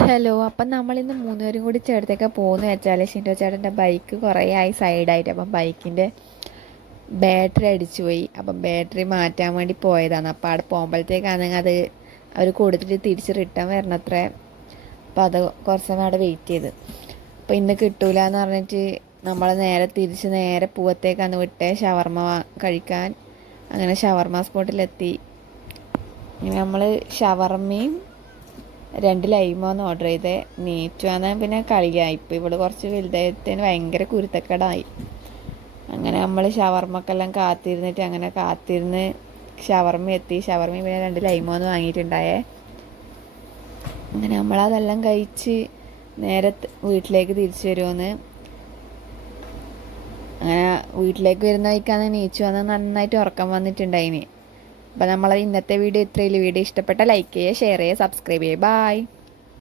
Hello, അപ്പം നമ്മളിന്ന് മൂന്നുപേരും കൂടി ചേട്ടത്തേക്ക് പോകുന്ന വെച്ചാൽ ഷിൻഡോ ചേട്ടൻ്റെ ബൈക്ക് കുറേ ആയി സൈഡായിട്ട്. അപ്പം ബൈക്കിൻ്റെ ബാറ്ററി അടിച്ചു പോയി. അപ്പം ബാറ്ററി മാറ്റാൻ വേണ്ടി പോയതാണ്. അപ്പോൾ അവിടെ പോകുമ്പോഴത്തേക്കാണെങ്കിൽ അത് അവർ കൊടുത്തിട്ട് തിരിച്ച് റിട്ടേൺ വരണത്രേ. അപ്പോൾ അത് കുറച്ച് സമയം അവിടെ വെയിറ്റ് ചെയ്ത്. അപ്പോൾ ഇന്ന് കിട്ടൂല എന്ന് പറഞ്ഞിട്ട് നമ്മൾ നേരെ പൂവത്തേക്കാണ് വിട്ടേ ഷവർമ്മ കഴിക്കാൻ. അങ്ങനെ ഷവർമ്മ സ്പോട്ടിലെത്തി. ഇങ്ങനെ നമ്മൾ ഷവർമ്മയും 2 ലൈമാണ് ഓർഡർ ചെയ്തത്. നീറ്റുവാന്ന് പിന്നെ കളിയായി. ഇപ്പോൾ ഇവള് കുറച്ച് വലുതായതിന് ഭയങ്കര കുരുത്തക്കേടായി. അങ്ങനെ നമ്മൾ ഷവർമ്മക്കെല്ലാം കാത്തിരുന്ന് ഷവർമ്മ എത്തി. ഷവർമ്മ പിന്നെ 2 ലൈമോന്ന് വാങ്ങിയിട്ടുണ്ടായേ. അങ്ങനെ നമ്മളതെല്ലാം കഴിച്ച് നേരെ വീട്ടിലേക്ക് തിരിച്ചു വരുമെന്ന്. അങ്ങനെ വീട്ടിലേക്ക് വരുന്ന വഴിക്കാന്ന് നീച്ചു വന്ന് നന്നായിട്ട് ഉറക്കം വന്നിട്ടുണ്ടായിന്. അപ്പം നമ്മളെ ഇന്നത്തെ വീഡിയോ ഇത്രയും. വീഡിയോ ഇഷ്ടപ്പെട്ട ലൈക്ക് ചെയ്യുക, ഷെയർ ചെയ്യുക, സബ്സ്ക്രൈബ് ചെയ്യുക. ബായ്.